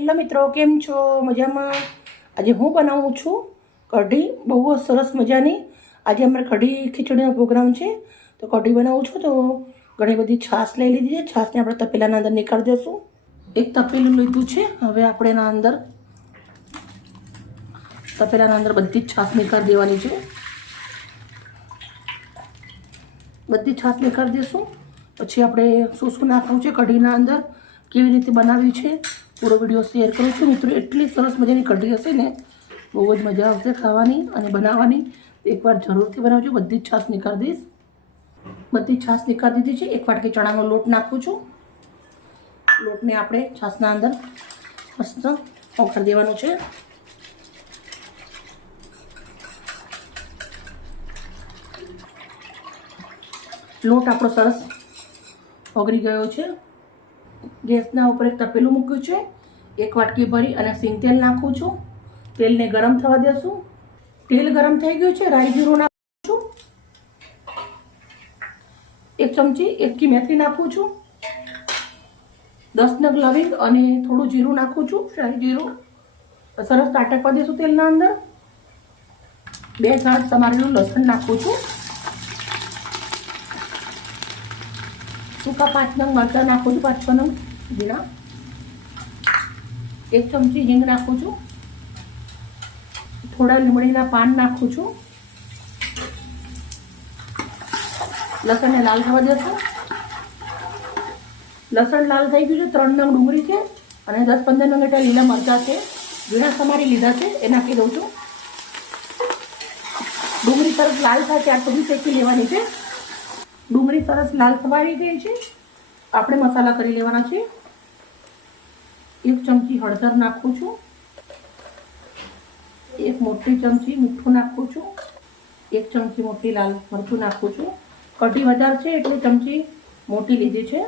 Hello મિત્રો, કેમ છો? મજામાં? આજે હું બનાવું છું કઢી, બહુ જ સરસ મજાની. આજે અમારે કઢી ખીચડીનો પ્રોગ્રામ છે, તો કઢી બનાવું છું. તો ઘણી બધી છાશ લઈ લીધી છે. છાશને આપણે તપેલાના અંદર નીકાળી દઈશું. એક તપેલું લીધું છે. હવે આપણે એના અંદર તપેલાના અંદર બધી જ છાશ નીકાળી દેવાની છે. બધી છાશ નીકાળી દઈશું. પછી આપણે શું શું નાખવું છે કઢીના અંદર, કેવી રીતે બનાવી છે, પૂરો વિડીયો શેર કરું છું. મિત્રો, એટલી સરસ મજાની કઢી હશે ને, બહુ જ મજા આવશે ખાવાની અને બનાવવાની. એકવાર જરૂરથી બનાવજો. બધી જ છાશ નીકાળી દઈશ. બધી જ છાશ નીકાળી દીધી છે. એક વાટકી ચણાનો લોટ નાખું છું. લોટને આપણે છાશના અંદર મસ્ત ઓગળી દેવાનું છે. લોટ આપણો સરસ ઓગળી ગયો છે. ગેસના ઉપર એક તપેલું મૂક્યું છે. એક વાટકી ભરી અને સિંગ તેલ નાખું છું. તેલને ગરમ થવા દેશું. તેલ ગરમ થઈ ગયું છે. રાઈ જીરું નાખું છું. એક ચમચી એકકી મેથી નાખું છું. 10 નગ લવિંગ અને થોડું જીરું નાખું છું, શાહી જીરું. સરસ તાટકવા દઈશું તેલના અંદર. 2 ગાંઠ સમારેલું લસણ નાખું છું. સૂકા 5 નંગ મરચાં નાખું છું, 5-6 નંગ ઝીણા. 1 ચમચી હિંગ નાખું છું. થોડા લીમડીના પાન નાખું છું. લસણને લાલ થવા દેશું. લસણ લાલ થઈ ગયું છે. 3 નંગ ડુંગળી છે અને 10-15 નંગ એટલા લીલા મરચાં છે, ઝીણા સમારી લીધા છે, એ નાખી દઉં છું. ડુંગળી સરસ લાલ થાય ત્યાર સુધી શેકી લેવાની છે. ડુંગળી સરસ લાલ થવાઈ ગઈ છે. આપણે મસાલા કરી લેવાના છે. 1 ચમચી હળદર નાખું છું. 1 મોટી ચમચી મીઠું નાખું છું. 1 ચમચી મોટી લાલ મરચું નાખું છું. કઢી વધારે છે એટલે ચમચી મોટી લીધી છે.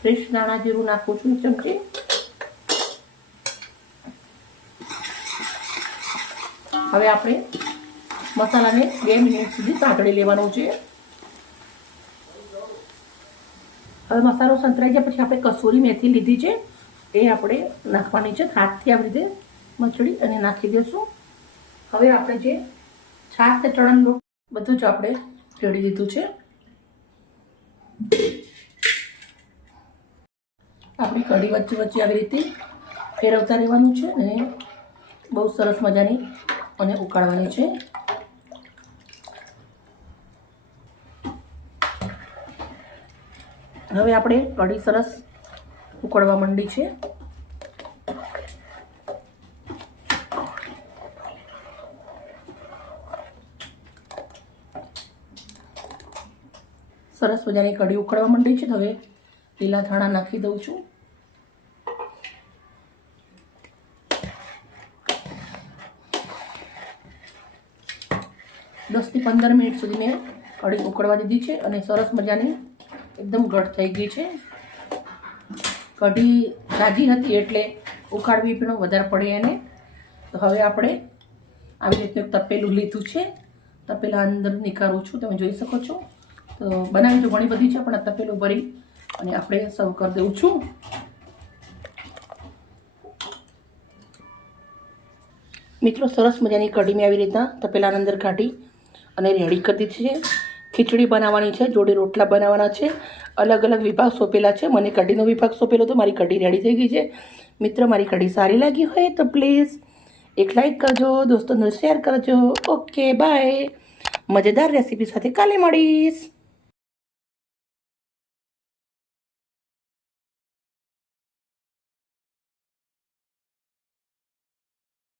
ફ્રેશ ધાણા જીરું નાખું છું 1 ચમચી. હવે આપણે મસાલાને 2 મિનિટ સુધી સાંતળી લેવાનું છે. હવે મસાલો સંતરાઈ જાય પછી આપણે કસૂરી મેથી લીધી છે, એ આપણે નાખવાની છે. હાથથી આવી રીતે મચડી અને નાખી દઈશું. હવે આપણે જે છાશ ને ચણાનો લોટ બધું જ આપણે રેડી દીધું છે. આપણી કઢી વચ્ચે વચ્ચે આવી રીતે ફેરવતા રહેવાનું છે અને બહુ સરસ મજાની અને ઉકાળવાની છે. હવે આપણે કઢી સરસ ઉકળવા માંડી છે. સરસ મજાની કઢી ઉકળવા માંડી છે. હવે લીલા ધાણા નાખી દઉં છું. દસ થી 15 મિનિટ સુધી મેં કઢી ઉકળવા દીધી છે અને સરસ મજાની એકદમ ઘટ થઈ ગઈ છે. કઢી તાજી હતી એટલે ઉકાળવી પણ વધારે પડે એને. તો હવે આપણે આવી રીતનું તપેલું લીધું છે. તપેલા અંદર નીકાળું છું, તમે જોઈ શકો છો. તો બનાવી તો ઘણી બધી છે, પણ આ તપેલું ભરી અને આપણે સર્વ કરી દઉં છું. મિત્રો, સરસ મજાની કઢી મેં આવી રીતના તપેલાની અંદર કાઢી અને રેડી કરી દીધી છે. ખીચડી બનાવવાની છે, જોડે રોટલા બનાવવાના છે. અલગ અલગ વિભાગ સોંપેલા છે. મને કઢીનો વિભાગ સોંપેલો તો મારી કઢી રેડી થઈ ગઈ છે. મિત્રો, મારી કઢી સારી લાગી હોય તો પ્લીઝ એક લાઈક કરજો, દોસ્તોને શેર કરજો. Okay, bye. મજેદાર રેસીપી સાથે કાલે મળીશ.